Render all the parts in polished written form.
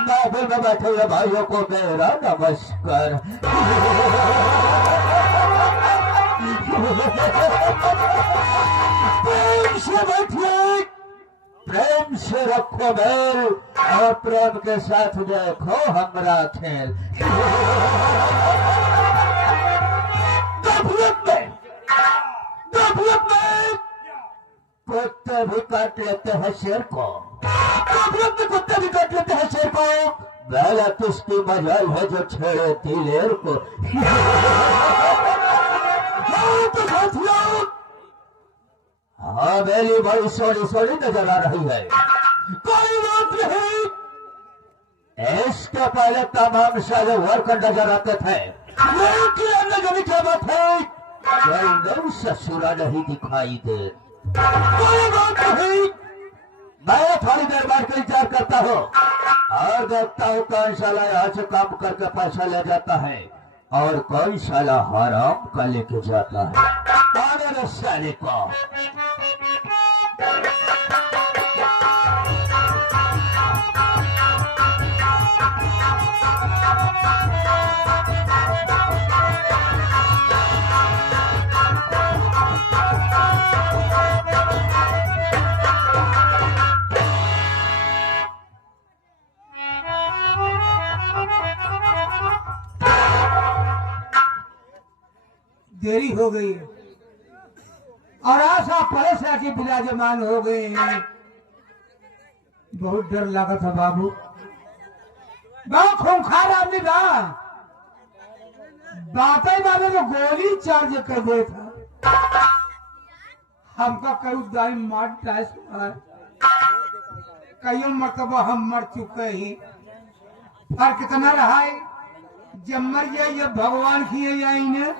महफिल में बैठे हुए भाइयों को मेरा नमस्कार। प्रेम से बैठिए, प्रेम से रखो मेल और प्रेम के साथ देखो हमारा खेल। गफलत में कुत्ते भी काट लेते हैं शेर को, गफलत में कुत्ते भी काट लेते हैं शेर को। बेला किसकी मजाल है जो छेड़े दिलेर को। तो साथियों, हवेली बड़ी सोनी सोनी नजर आ रही है, कोई बात नहीं। इसके पहले तमाम सारे वर्कर नजर आते थे, लेकिन नजर क्या बात है, कोई ससुरा नहीं दिखाई दे। कोई बात नहीं, मैं थोड़ी देर बाद का इंतजार करता हूँ और देखता हूँ कौन साला यहाँ से काम करके पैसा ले जाता है और कौन साला हराम का लेके जाता है। आने साले को देरी हो गई और आशा परेशा के विराजमान हो गए हैं। बहुत डर लगा था बाबू, बहुत खूंखार आदमी था, बातें बाबे तो गोली चार्ज कर दे था। हमका कई दाई मार टाइस कई मरतबा हम मर चुके ही। फर्क कितना रहा है, जब मर जाए ये भगवान की या इन्हें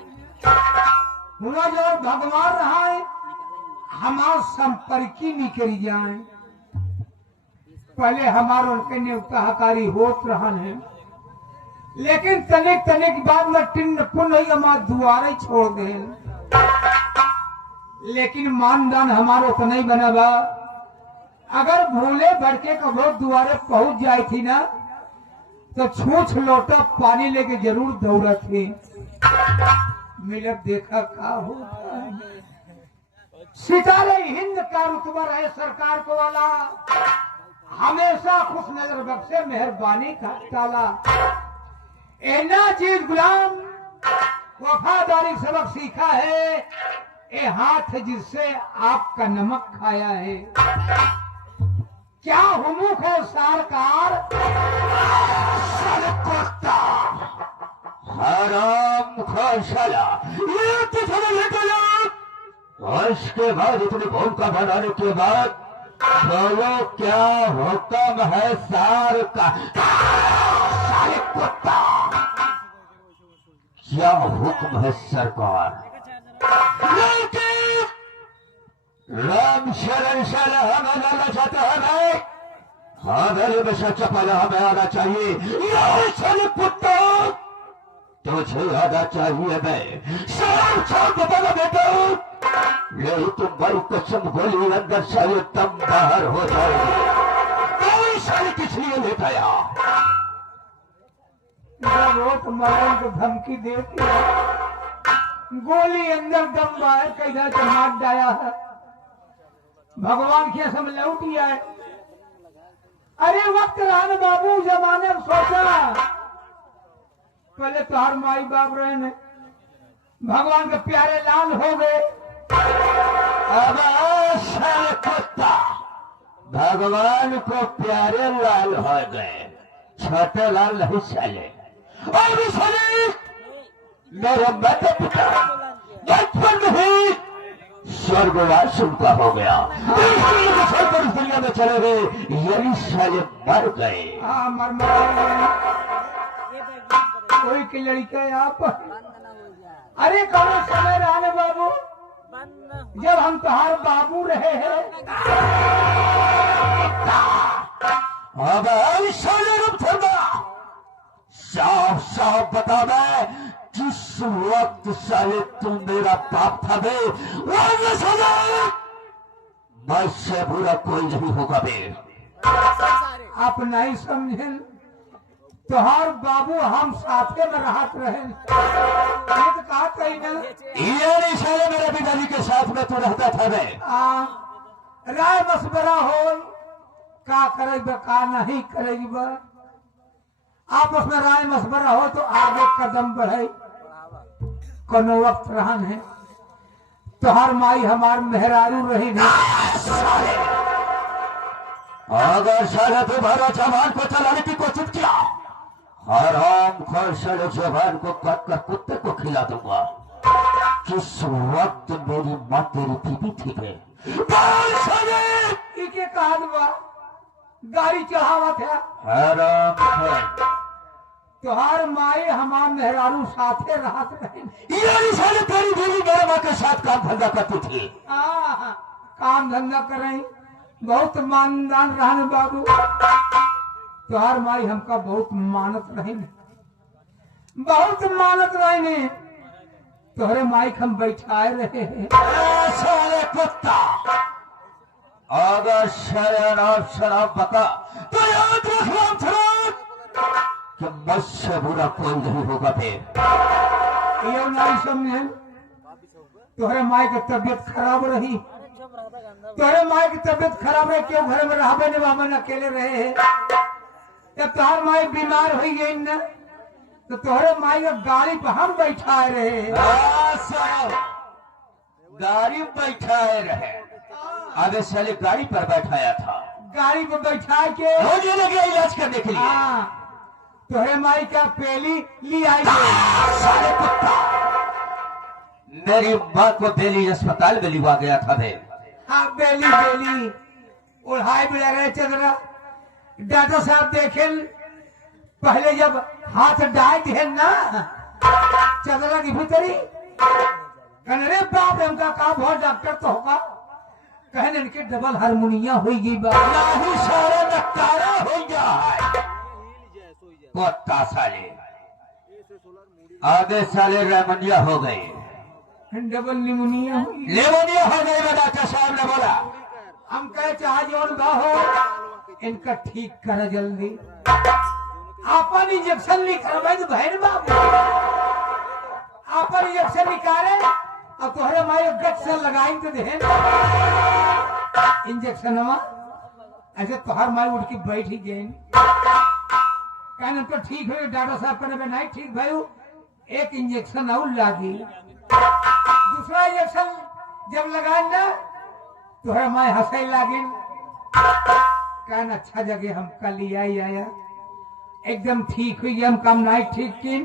हुआ जो भगवान रहा है हमारे संपर्की निकल जाए। पहले हमारे उनके न्योता हकारी होत रहन है, लेकिन तनिक तनिक बाद में टिन्न पुण्य हमारे दुआरे छोड़ दे। लेकिन मानदान हमारो तो नहीं बना बा। अगर भूले भड़के का वो दुआरे पहुंच जाए थी ना तो छूछ लोटा पानी लेके जरूर दौड़ा थी। मिलब देखा का होता है। सितारे हिंद का रुतबा रहे सरकार को वाला, हमेशा खुश नजर बख्शे मेहरबानी का ताला। एना चीज गुलाम वफादारी सबक सीखा है, ए हाथ जिससे आपका नमक खाया है। क्या हुमुख है सरकार हराम खोशाला, ये तो थोड़ा लेकर और इसके बाद इतनी भूमिका बनाने के बाद बोलो क्या हुक्म है सार का। साले कुत्ता, क्या हुक्म है सरकार। लेकिन राम शरण शाला हमें लाना चाहता है मैं, हमें में सच्चा पाला हमें आना चाहिए। ये साले कुत्ता तुझे आना चाहिए। मैं सारा छोड़ बताना बेटा, नहीं तो बड़ी कसम गोली अंदर साले दम बाहर हो जाएगी। कोई साले किस लिए लेट आया। रोज मरण को धमकी देती है, गोली अंदर दम बाहर कैसा से मार डाया है। भगवान के सब लौट है। अरे वक्त रहा ना बाबू, जमाने में सोचा पहले तुहार माई बाप रहे ने, भगवान के प्यारे लाल हो गए। अब साले कुत्ता भगवान को प्यारे लाल हो गए, छोटे लाल नहीं साले। और साले मेरे माता पिता बचपन में स्वर्गवास उनका हो गया, इस दुनिया में चले गए, यही साले मर गए। हाँ मर कोई की लड़के आप। अरे कौन समय रहने बाबू, जब हम तुहार बाबू रहे हैं। अब साले रूप थोड़ा साफ साफ बता दे, जिस वक्त साले तुम मेरा बाप था बे, वो साले मुझसे बुरा कोई नहीं होगा बे। आप नहीं समझे, तोहार बाबू हम साथे में रहत रहे ये तो कहा कही ना ये नहीं साले मेरे पिताजी के साथ में तो रहता था मैं। राय मशवरा हो का करेगा का नहीं करेगा आपस में राय मशवरा हो तो आगे कदम बढ़े कोनो वक्त रहन है तोहार माई हमार मेहरारू रही नहीं अगर साले तुम्हारा जवान को चलाने की कोशिश किया हराम खोर साले जवान को काट कर कुत्ते को खिला दूंगा। किस वक्त मेरी माँ तेरी बीबी थी बे इके कहा बा गाड़ी चढ़ावा था हराम खोर तोहार माई हमार मेहरारू साथे रहत रहे ये साले तेरी बीवी मेरे माँ के साथ काम धंधा करती थी। काम धंधा करें बहुत मानदान रहने बाबू तोहार माई हमका बहुत मानत रहे बहुत मानत रहे तोहरे माई हम बैठाए रहे साले कुत्ता अगर शराब बका तो याद रख कि मुझसे बुरा कोई नहीं होगा फिर ये नहीं समझे तोहरे माई की तबीयत खराब रही तोहरे माई की तबीयत खराब है क्यों घर में रहबे ने बामन अकेले रहे हैं जब तोहर माई बीमार हो गई न तो तोहरे माई को गाड़ी पर हम बैठाए रहे गाड़ी बैठाए रहे अबे साले गाड़ी पर बैठाया था गाड़ी पर बैठा के मुझे लगे इलाज करने के लिए तोहरे माई का पेली ली आई साले कुत्ता मेरी माँ को बेली अस्पताल में लिवा गया था बे बेली उड़ाए बिड़ा रहे चदरा डॉक्टर साहब देखे पहले जब हाथ डाल दिए ना चदरा की भीतरी कहने बाप हमका का बहुत डॉक्टर तो होगा कहने इनके डबल हारमोनिया हो गई नहीं सारा नकारा हो गया है कुत्ता साले आधे साले रेमनिया हो गए डबल निमोनिया हो गई डॉक्टर साहब ने बोला हम कहे चाहे जोन हो इनका ठीक कर जल्दी आपन इंजेक्शन निकाल बहन बाबू आपन इंजेक्शन निकाले और तोहरे मारे गट से लगाई तो दे इंजेक्शन ऐसे तोहर मारे उठ के बैठ ही गए कहने तो ठीक हो डॉक्टर साहब कहने नहीं ठीक भाई एक इंजेक्शन और लागी दूसरा इंजेक्शन जब लगाए ना तोहरे माए हंसे लागिन कहना अच्छा जगह हम कल आया एकदम ठीक हुई हम कम नहीं ठीक की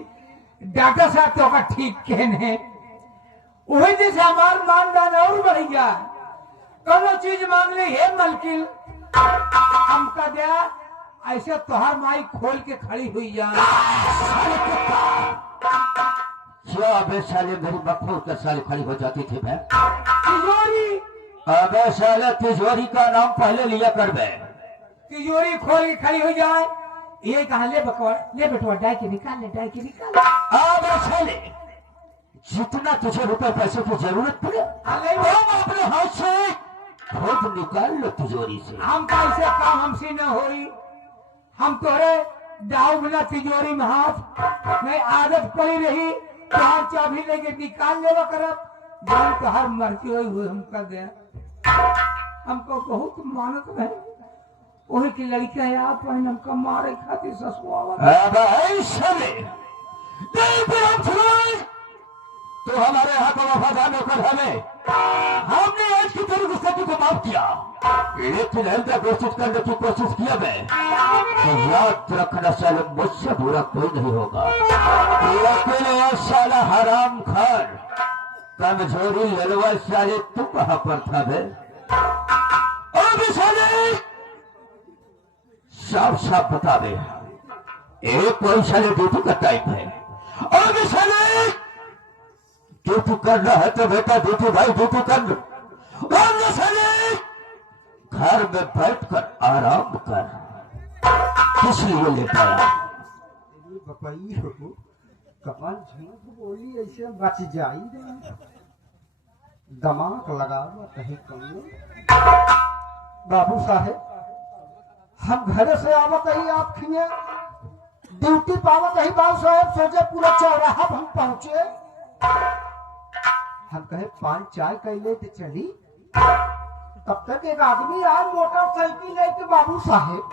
डॉक्टर साहब तो का ठीक कहने वही जैसे हमार मानदान और बढ़ गया कोनो चीज मांग ली है मलकिन हम का दिया ऐसे तोहर माई खोल के खड़ी हुई क्या अबे साले मेरी मक्खू के साले खड़ी हो जाती थी मैं तिजोरी अबे साले तिजोरी का नाम पहले लिया कर बे तिजोरी खोल के खड़ी हो जाए ये कहा ले बकवाड़ ले बेटवा डाय के निकाल अबे साले जितना तुझे रुपए पैसे की जरूरत पड़े तुम अपने हाथ से खुद निकाल लो तिजोरी से हम कैसे काम हमसे न होई हम तोरे डाउ बिना तिजोरी में हाथ नहीं आदत पड़ी रही चार चाबी लेके निकाल लेवा करब जब तो हर मर्जी हुई हम कर दे हमको बहुत मानत रहे वही की लड़कियां यहाँ पर हमको मारे खातिर ससुआ तो हमारे यहाँ को वफादार होकर हमने आज की तेरी गुस्ताखी को माफ किया लेकिन ऐसा कोशिश करने की कोशिश किया मैं तो याद रखना साले मुझसे बुरा कोई नहीं होगा लेकिन यह साला हराम खान कमजोरी लड़वा साले तू कहाँ पर था बे साले साफ साफ बता दे एक कोई साले ड्यूटी का टाइम है और साले ड्यूटी करना है तो बेटा ड्यूटी भाई ड्यूटी कर और साले घर में बैठकर आराम कर किस लिए ले पाया बपाई हो कपाल झूठ बोली ऐसे बच जाई दिमाग लगा कहीं कहीं बाबू साहेब हम घर से आवत ही आप खिए ड्यूटी पावत ही बाबू साहब सोचे पूरा चौराहा हम पहुंचे। हम कहे पान चाय कैले तो चली। तब तक एक आदमी आए मोटरसाइकिल लेके बाबू साहेब।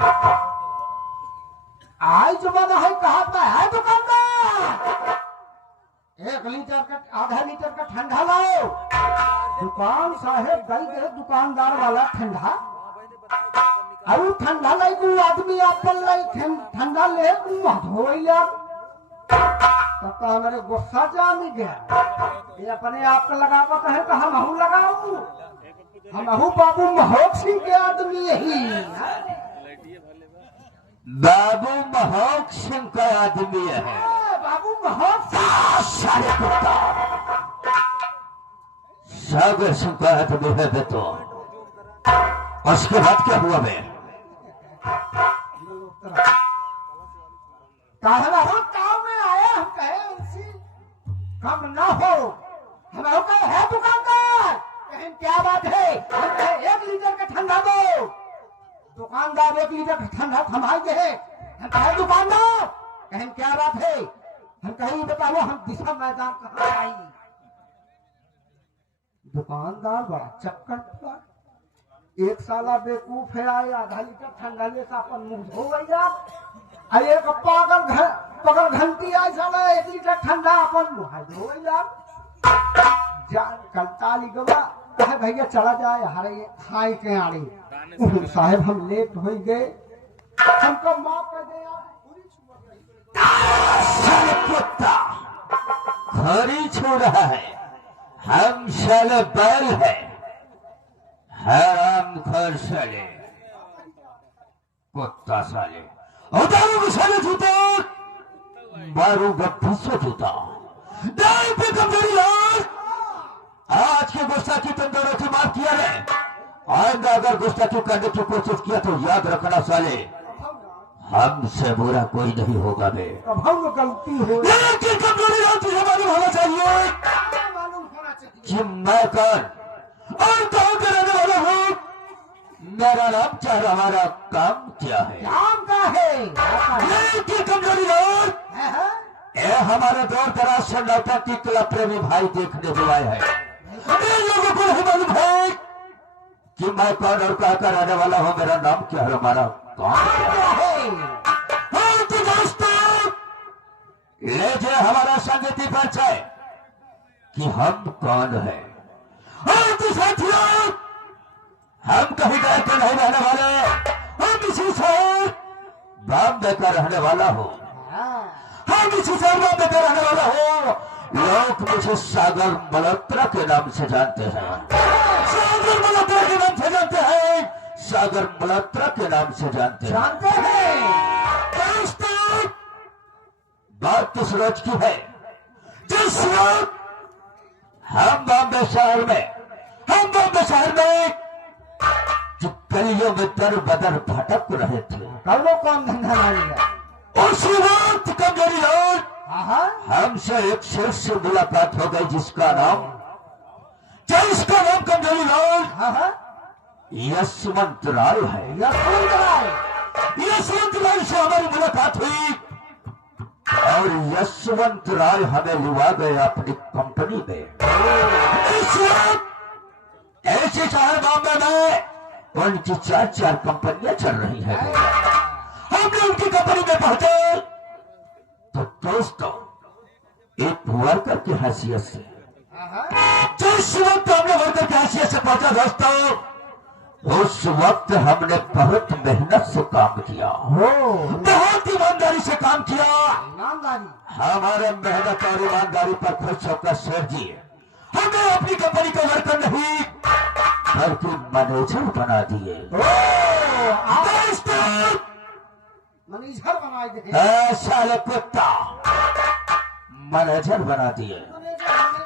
आज जमाना है कहा था है दुकानदार 1 लीटर का आधा लीटर का ठंडा लाओ। दुकान साहेब गई गए दुकानदार वाला ठंडा और ठंडा लाई को आदमी अपन लाई ठंडा ले धोइया तब हमारे गुस्सा जान गया। ये अपने आप का लगावत है तो हम हूँ लगाऊ। हम हूँ बाबू महोक सिंह के आदमी यही। बाबू महोक सिंह का आदमी है। बाबू महोक सारे कुत्ता सागर सिंह का आदमी है बे तो। उसके बाद क्या हुआ बे? गाँव में आए हम कहे उनसे कम ना हो। हम कहे है दुकानदार कहें क्या बात है। हम कहे 1 लीटर का ठंडा दो। दुकानदार 1 लीटर का ठंडा थमाई दे। हम कहे दुकानदार कहें क्या बात है। हम कहे बताओ हम दिशा मैदान कहाँ आई। दुकानदार बड़ा चक्कर था। एक साला बेवकूफ है आए आधा लीटर ठंडा ले अपन मुंह धोइया। एक पगल घंटी आई साला 1 लीटर ठंडा अपन मुंह धोइया। कलताली गवा कहे भैया चला जाए हरे खाए के आड़े। साहेब हम लेट हो गए हमको माफ कर दे साले कुत्ता खरी छू रहा है। हम साले बैल है। हराम खोर साले कुत्ता साले उतारो साले जूता मारू गप्पू से जूता दाई पे कमजोरी लाल। आज के गुस्ताखी तंदूरों की माफ किया है। आइंदा अगर गुस्ताखी करने की कोशिश किया तो याद रखना साले हमसे बुरा कोई नहीं होगा बे। अब हम गलती हो लेकिन कमजोरी लाल तुझे मालूम होना चाहिए कि मैं कौन और कहाँ के रहने वाला हूँ। मेरा नाम क्या है हमारा काम क्या है। काम का है लेकिन कमजोरी लाल ये हमारे दूर दराज से लौटा की कला प्रेमी भाई देखने जो आए हैं। इन लोगों को नहीं मालूम है कि मैं कौन और कहाँ का रहने वाला हूँ। मेरा नाम क्या है हमारा काम क्या है। हाँ तो दोस्तों ले जे हमारा संगति परिचय कि हम कौन है। हाँ तो साथियों हम कहीं गए के नहीं रहने वाले। हम इसी शहर बॉम्बे का रहने वाला हूँ। हम इसी शहर बॉम्बे का रहने वाला हूँ। लोग मुझे सागर मल्होत्रा के नाम से जानते हैं। सागर मल्होत्रा के नाम से जानते हैं। सागर मल्होत्रा के नाम से जानते हैं। दोस्तों बात तो रोज की है। जिस वक्त हम बॉम्बे शहर में जो गलियों में दर बदर भटक रहे थे कलो काम धंधा नहीं उस वक्त कमजोरी लोग हमसे एक शेर से मुलाकात हो गई जिसका नाम कमजोरी लोग यशवंत राय है। यशवंत राय से हमारी मुलाकात हुई और यशवंत राय हमें लुआ गए अपनी कंपनी में। इस वक्त ऐसे शहर बॉम्बे में उनकी 4 कंपनियां चल रही है। हमने उनकी कंपनी में पहुंचे तो दोस्तों एक वर्कर की हैसियत से जिस वक्त हमने वर्कर की हैसियत से पहुंचा दोस्तों उस वक्त हमने बहुत मेहनत से काम किया। बहुत ईमानदारी से काम किया। हमारे मेहनत और ईमानदारी पर खुश होकर शेर जी हमें अपनी कंपनी का वर्कर नहीं बल्कि मैनेजर बना दिए। मैनेजर बना दिए। साले कुत्ता मैनेजर बना दिए।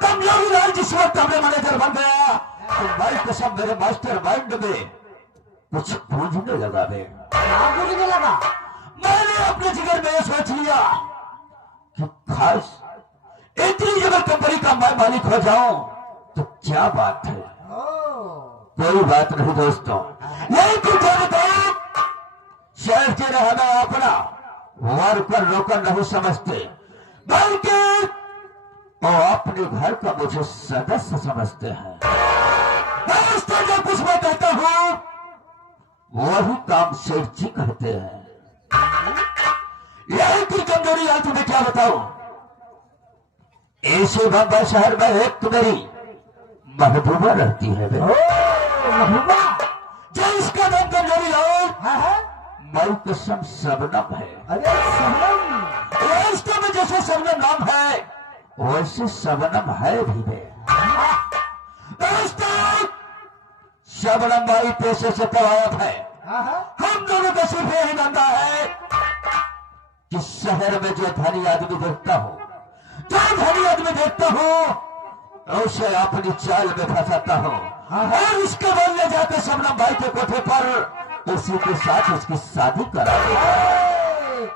कमजोरी लाल जिस वक्त हमने मैनेजर बन गया तो भाई कसम मेरे मास्टर माइंड में कुछ बूझने लगा। बूझने लगा। मैंने अपने जिगर में यह सोच लिया कि खास इतनी जगह कंपनी का मैं मालिक हो जाऊं तो क्या बात है। कोई बात नहीं दोस्तों। लेकिन जब तक शहर के हमें अपना वर्कर रोकर नहीं समझते, बल्कि वो अपने घर का मुझे सदस्य समझते हैं। मैं उसको जो कुछ मैं कहता हूं वही काम सेठ जी करते हैं। यही की कमजोरी आज तुम्हें क्या बताऊं। ऐसे बम्बई शहर में एक तो मेरी महबूबा रहती है। महबूबा जो इसका नाम कमजोरी हो है? मई कसम सबनम है। अरे सबनम, इसका में जैसे सबनम नाम है वैसे सबनम है भी है। दोस्तों, शबनम भाई पेशे से तवायफ है। हम दोनों का सिर्फ यही धंधा है कि शहर में जो धनी आदमी देखता हो, जो धनी आदमी देखता हो उसे अपनी चाल में फंसाता हो और उसके बाद ले जाते शबनम भाई के कोठे पर उसी के साथ उसकी शादी करा देता।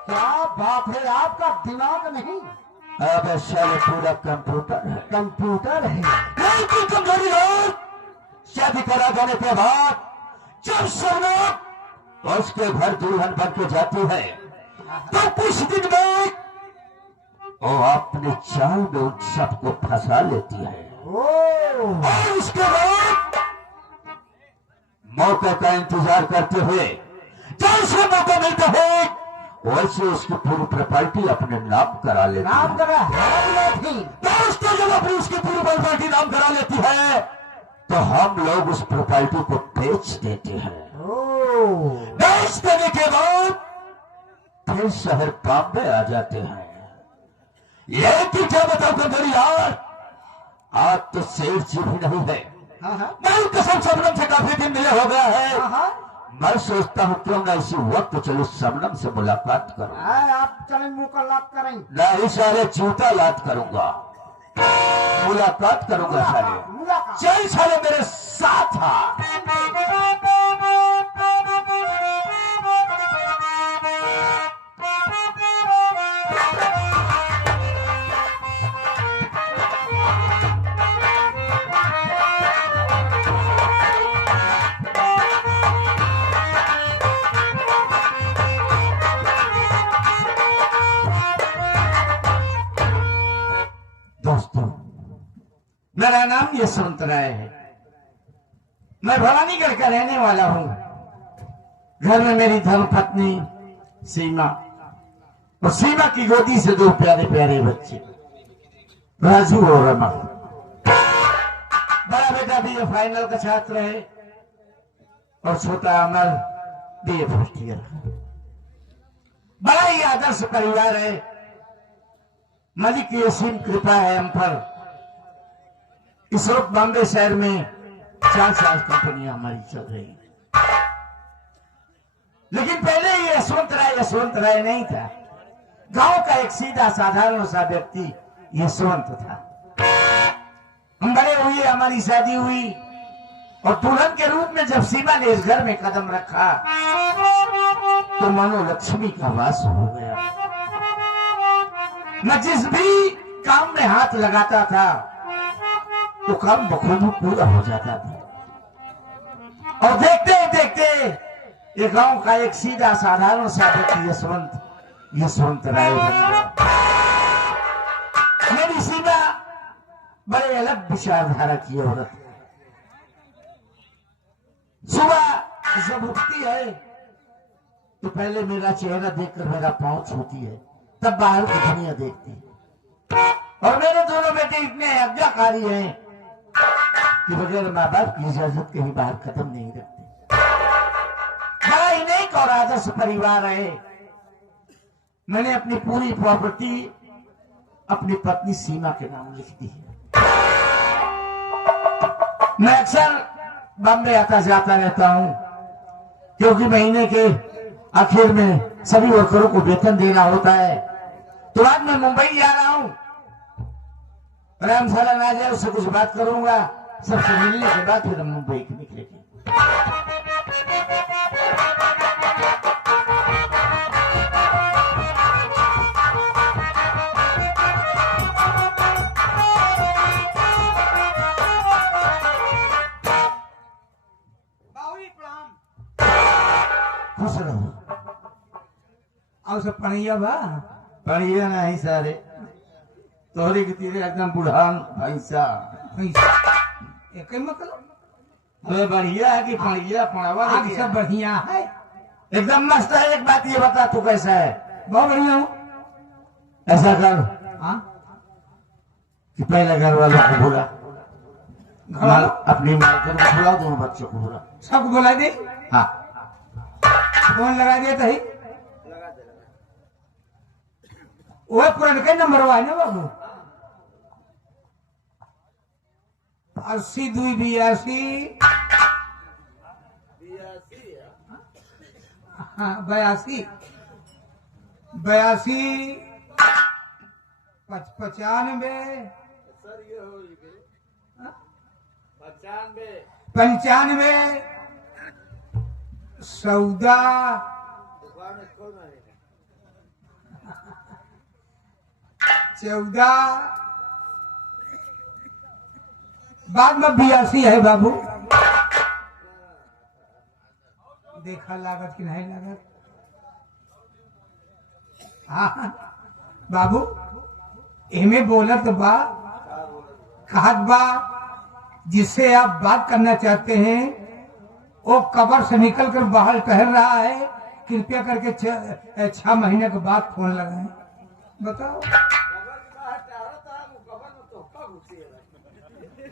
क्या बात है, आपका दिमाग नहीं अब साले पूरा कंप्यूटर है। कंप्यूटर है। लड़की कमजोरी हो, शादी करा देने के बाद जब शबनम उसके घर दुल्हन बन के जाती है तो कुछ दिन में वो अपने चाल में उन सबको फंसा लेती है और उसके बाद मौके का इंतजार करते हुए जैसे मौका मिलता है वैसे उसकी पूरी प्रॉपर्टी अपने नाम करा लेती नाम करा है। दोस्तों, जब अपनी उसकी पूरी प्रॉपर्टी नाम करा लेती है तो हम लोग उस प्रॉपर्टी को बेच देते हैं। बेच देने के बाद फिर शहर बॉम्बे आ जाते हैं। ये कि क्या बताओ कमजोरी यार, आज तो सेठ जी भी नहीं है। मैं कसम शबनम से काफी दिन मिले हो गया है। मैं सोचता हूँ क्यों ना इसी वक्त चलो शबनम से मुलाकात करूं। आप चलें, मुलाकात करें। नहीं सारे जूता याद करूंगा, मुलाकात करूंगा सारे। चल सारे मेरे साथ आ। दोस्तों, मेरा नाम यशवंत राय है। मैं भवानीगढ़ का रहने वाला हूं। घर में मेरी धर्मपत्नी सीमा और सीमा की गोदी से दो प्यारे प्यारे बच्चे राजू और रमा। बड़ा बेटा बीए फाइनल का छात्र है और छोटा अमर बीए फर्स्ट ईयर। बड़ा ही आदर्श परिवार है। मलिक की असीम कृपा है हम पर। इस वक्त बॉम्बे शहर में 4 साल कंपनियां हमारी चल रही हैं। लेकिन पहले ये यशवंत राय नहीं था। गांव का एक सीधा साधारण सा व्यक्ति यशवंत था। हम बड़े हुए, हमारी शादी हुई और दुल्हन के रूप में जब सीमा ने इस घर में कदम रखा तो मानो लक्ष्मी का वास हो गया। मैं जिस भी काम में हाथ लगाता था वो काम बखूबी पूरा हो जाता था। और देखते ही देखते ये गांव का एक सीधा साधारण सा व्यक्ति यशवंत राय बन गया। मेरी सीमा बड़े अलग विचारधारा की औरत है। सुबह जब उठती है तो पहले मेरा चेहरा देखकर मेरा पांव छूती है, तब बाहर की दुनिया देखती है। और मेरे दोनों बेटे इतने आज्ञाकारी हैं कि बगैर माँ बाप की इजाजत कहीं बाहर कदम नहीं रखते। बड़ा ही नेक और आदर्श परिवार है। मैंने अपनी पूरी प्रॉपर्टी अपनी पत्नी सीमा के नाम लिख दी है। मैं अक्सर बॉम्बे आता जाता रहता हूं क्योंकि महीने के आखिर में सभी वर्करों को वेतन देना होता है। तो आज मैं मुंबई जा रहा हूं। राम सालन आ जाए, उससे कुछ बात करूंगा। सबसे मिलने के बाद फिर हम मुंबई के निकलेंगे। खुश रहो। और सब पढ़िया बा पढ़िए नहीं सारे तोहरी के तीरे एकदम बुढ़ान भैंसा एक मतलब तो बढ़िया है कि पढ़िया पढ़ावा आग नहीं सब है? बढ़िया है, एकदम मस्त है। एक बात ये बता तू कैसा है? बहुत बढ़िया हूँ। ऐसा कर हाँ कि पहले घर वालों को बुला, घर वालों अपनी मालकिन को बुलाओ, दोनों बच्चों को बुला। सबको बुला दे, हाँ फोन लगा दिया तही वह पुरनके नंबर है ना बाबू 82 हाँ 82 95 सौदा 14 बाद में 82 है बाबू। देखा लागत कि नहीं लागत? हाँ बाबू इमे बोलत बा कहत बा जिससे आप बात करना चाहते हैं वो कब्र से निकल कर बाहर टहल रहा है, कृपया करके 6 महीने के बाद फोन लगाएं। बताओ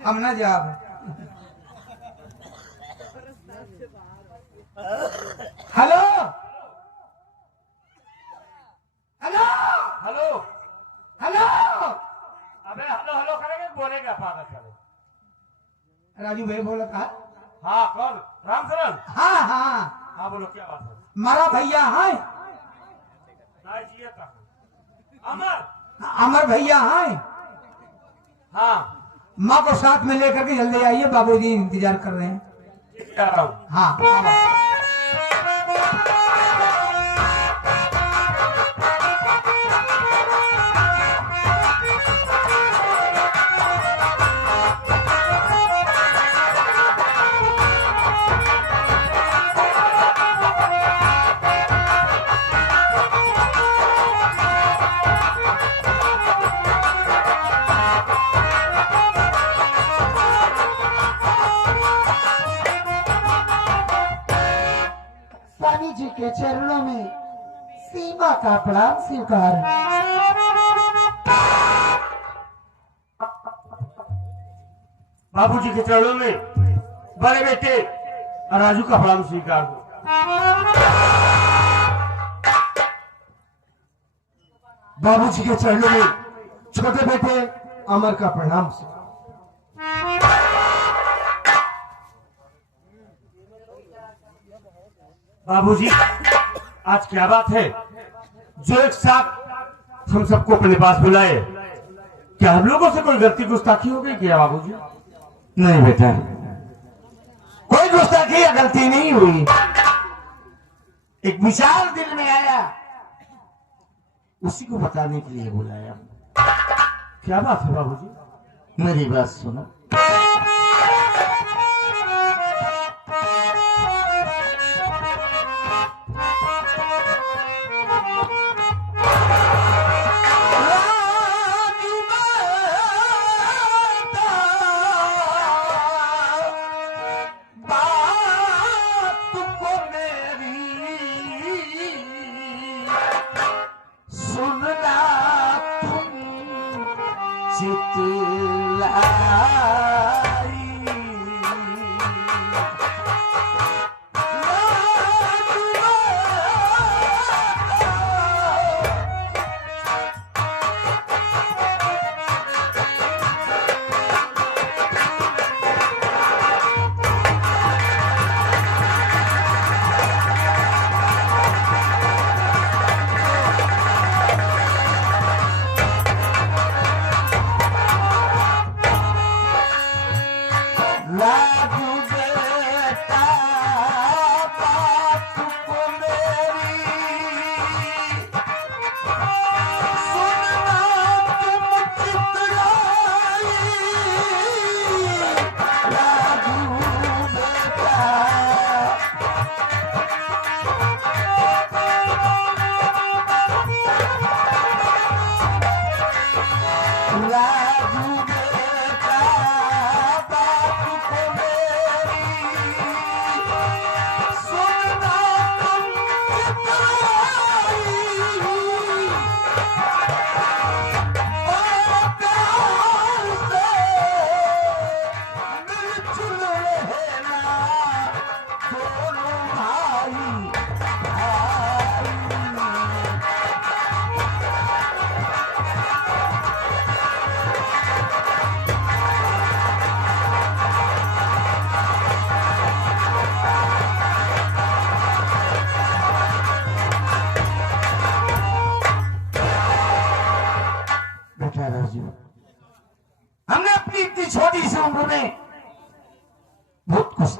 हम ना जाब। हेलो हेलो हेलो हेलो अबे हेलो हेलो करेंगे बोलेगा पागल करे। राजू भाई बोला कहा? हाँ कौन? राम शरण। हाँ हाँ हाँ बोलो क्या बात है? मारा भैया है, अमर। अमर भैया है, हाँ माँ को साथ में लेकर के जल्दी आइए, बाबूजी इंतजार कर रहे हैं। ठीक है, आ रहा हूँ। हाँ स्वामी जी के चरणों में सीमा का प्रणाम स्वीकार। बाबूजी के चरणों में बड़े बेटे राजू का प्रणाम स्वीकार हो। बाबूजी के चरणों में छोटे बेटे अमर का प्रणाम स्वीकार। बाबूजी आज क्या बात है जो एक साथ हम सबको अपने पास बुलाए? क्या हम लोगों से कोई गलती गुस्ताखी हो गई क्या बाबूजी? नहीं बेटा, कोई गुस्ताखी या गलती नहीं हुई। एक विचार दिल में आया, उसी को बताने के लिए बुलाया। क्या बात है बाबूजी? मेरी बात सुनो। चितला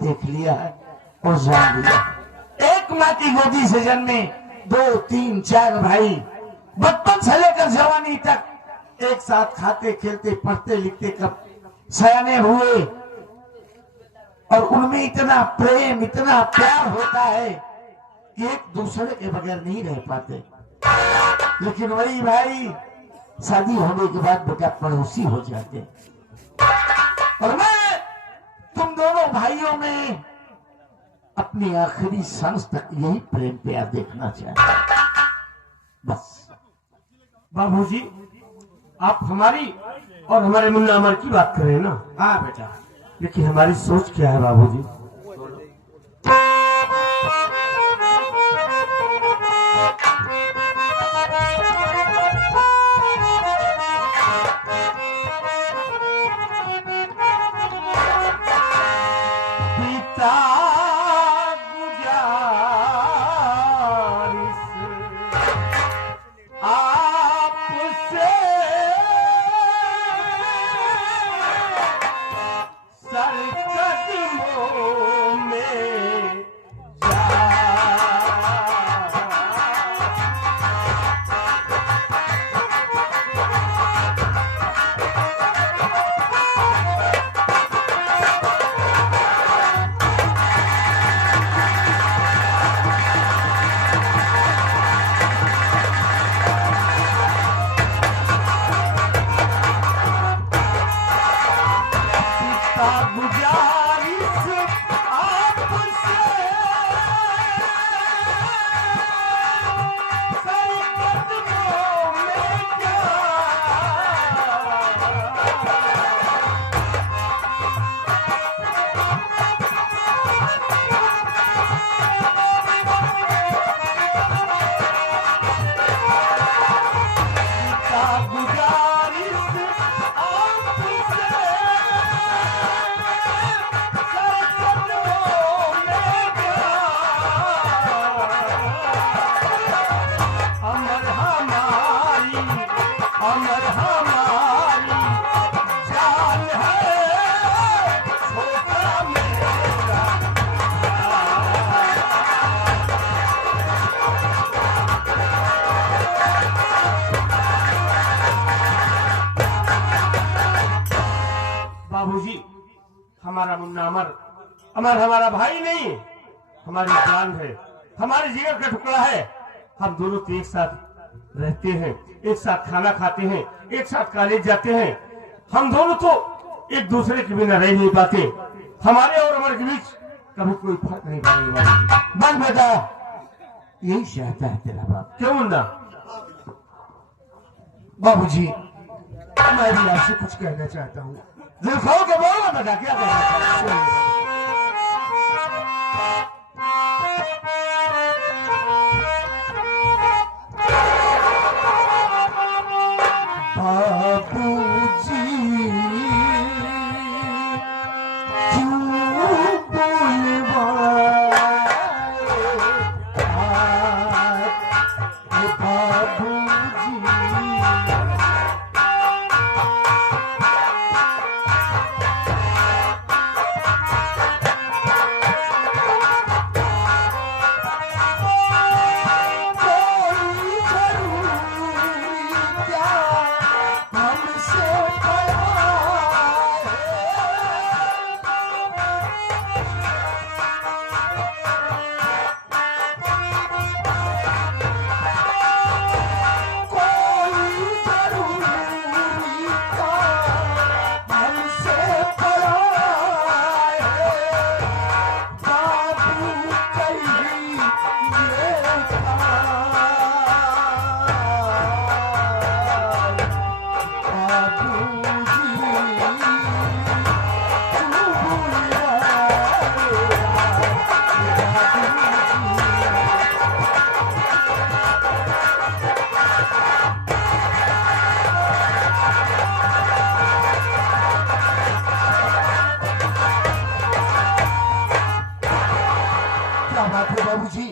देख लिया है और जान लिया। एक माँ की गोदी से जन्मे 2, 3, 4 भाई बचपन से लेकर जवानी तक एक साथ खाते खेलते पढ़ते लिखते कब सयाने हुए और उनमें इतना प्रेम इतना प्यार होता है कि एक दूसरे के बगैर नहीं रह पाते। लेकिन वही भाई शादी होने के बाद बेटा पड़ोसी हो जाते। और मैं तुम दोनों भाइयों में अपनी आखिरी सांस तक यही प्रेम प्यार देखना चाहता हूं बस। बाबूजी आप हमारी और हमारे मुन्ना अमर की बात कर रहे हैं ना? हाँ बेटा। लेकिन हमारी सोच क्या है बाबूजी? पिता गुजारिश आपसे सर कदमों में जा। गुजारिश आपसे सर कदमों में जा। गुजारिश आपसे अमर हमारी जान है छोटा मेरा। बाबूजी हमारा मुन्ना अमर हमारा भाई नहीं, हमारी जान है, हमारे जिगर का टुकड़ा है। हम दोनों तो एक साथ रहते हैं, एक साथ खाना खाते हैं, एक साथ कॉलेज जाते हैं। हम दोनों तो एक दूसरे के बिना रह नहीं पाते। हमारे और अमर के बीच कभी कोई फर्क नहीं पड़ेगा। बस बेटा यही चाहता है तेरा बाप। क्यों मुन्ना? बाबूजी मैं भी आपसे कुछ कहना चाहता हूँ। दिल खोल के बोलो बेटा, क्या कहना चाहता हूँ? बाबूजी क्यों बाबूजी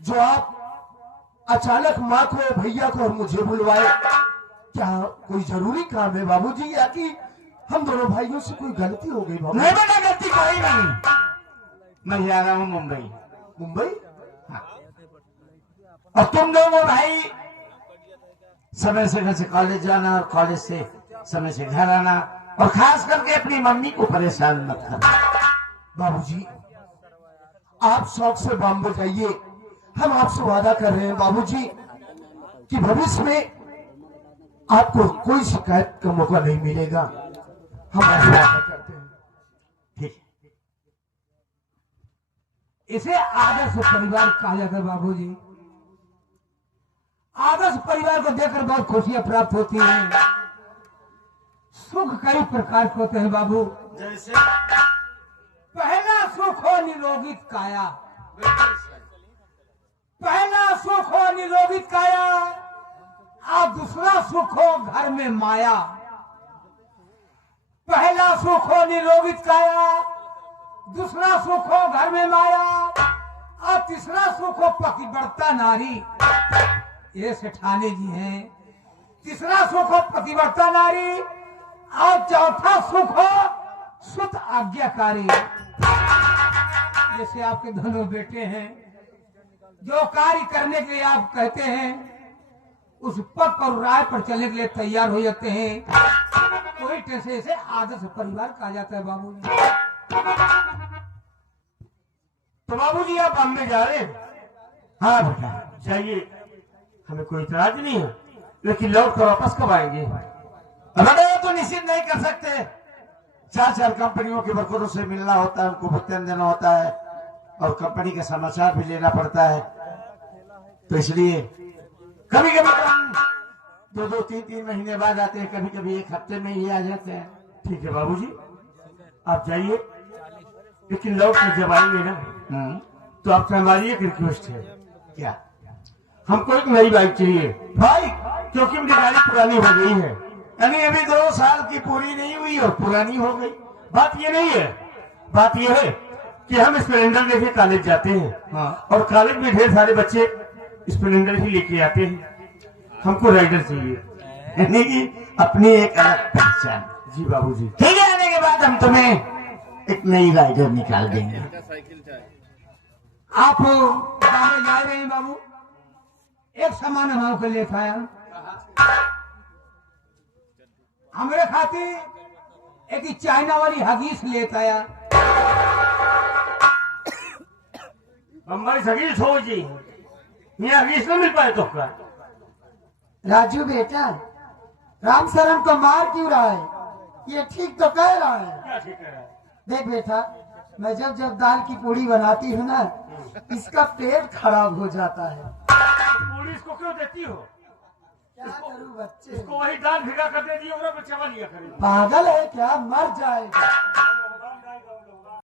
जो आप अचानक माँ को भैया को और मुझे बुलवाए, क्या कोई जरूरी काम है बाबूजी, या कि हम दोनों भाइयों से कोई गलती हो गई? बाबू नहीं बेटा, गलती कोई नहीं। मैं जा रहा हूँ मुंबई। मुंबई? और तुम दोनों भाई समय से घर से कॉलेज जाना और कॉलेज से समय से घर आना, और खास करके अपनी मम्मी को परेशान मत करना। बाबूजी, आप शौक से बॉम्बे जाइए, हम आपसे वादा कर रहे हैं बाबूजी कि भविष्य में आपको कोई शिकायत का मौका नहीं मिलेगा। हम आपसे वादा करते हैं। ठीक है। इसे आदर्श परिवार कहा जाता है बाबूजी। आदर्श परिवार को देखकर बहुत खुशियां प्राप्त होती हैं। सुख कई प्रकार के होते हैं बाबू। जैसे पहला सुख हो निरोगित काया, पहला सुख हो निरोगित काया, और दूसरा सुख हो घर में माया। पहला सुख हो निरोगित काया, दूसरा सुख हो घर में माया, और तीसरा सुख हो पतिव्रता नारी। ये सेठानी जी हैं। तीसरा सुख हो पतिव्रता नारी, और चौथा सुख हो सुत आज्ञाकारी। जैसे आपके दोनों बेटे हैं, जो कार्य करने के लिए आप कहते हैं उस पद पर राय पर चलने के लिए तैयार हो जाते हैं। कोई कैसे इसे आदर्श परिवार कहा जाता है बाबूजी। तो बाबूजी आप बॉम्बे जा रहे हैं? हाँ बेटा जाइए, हमें कोई इतराज नहीं है, लेकिन लौट कर वापस कब आएंगे? बेटा तो निश्चित नहीं कर सकते। 4 कंपनियों के वर्करों से मिलना होता है, उनको भुगतान देना होता है, और कंपनी का समाचार भी लेना पड़ता है। तो इसलिए कभी कभी हम 2-2, 3-3 महीने बाद आते हैं, कभी कभी 1 हफ्ते में ही आ जाते हैं। ठीक है बाबूजी, आप जाइए, लेकिन लौट कर जब आएंगे ना तो आपसे हमारी एक रिक्वेस्ट है। क्या? हमको एक नई बाइक चाहिए भाई, क्योंकि मेरी गाड़ी पुरानी हो गई है। यानी अभी 2 साल की पूरी नहीं हुई और पुरानी हो गई। बात ये नहीं है, बात ये है कि हम स्प्लेंडर लेके कॉलेज जाते हैं, और कॉलेज में ढेर सारे बच्चे स्प्लेंडर ही लेके आते हैं। हमको राइडर चाहिए, यानी कि अपनी एक अलग पहचान। जी बाबूजी, ठीक है, आने के बाद हम तुम्हें एक नई राइडर निकाल देंगे। आप गाँव जा रहे हैं बाबू, एक सामान हम को लेकर आया। हमारे खातिर एक चाइना वाली हगीस लेता आया। हमारी हगीस हो जी, ये हगीस नहीं मिल पाए तो क्या? राजू बेटा, राम शरण को मार क्यों रहा है? ये ठीक तो कह रहा है। क्या ठीक है? देख बेटा, मैं जब जब दाल की पूड़ी बनाती हूँ ना, इसका पेट खराब हो जाता है। पूरी इसको क्यों देती हो? क्या करूँ बच्चे? इसको वही दाल भिगा कर दे दिए, चावल लिया करें। पागल है क्या? मर जाएगा।